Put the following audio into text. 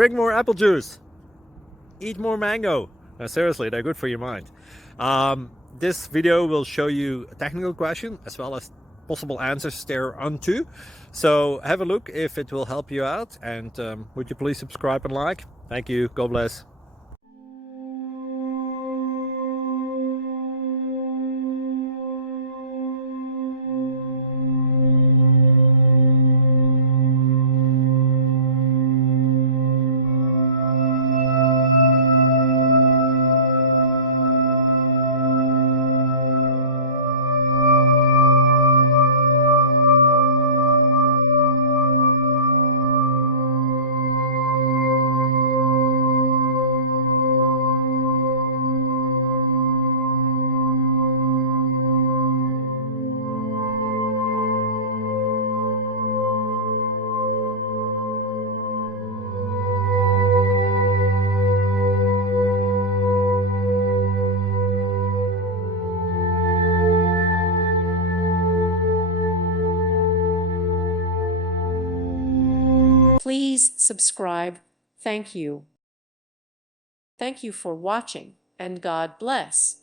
Drink more apple juice. Eat more mango. No, seriously, they're good for your mind. This video will show you a technical question as well as possible answers thereunto. So have a look if it will help you out, and would you please subscribe and like? Thank you. God bless. Please subscribe. Thank you. Thank you for watching, and God bless.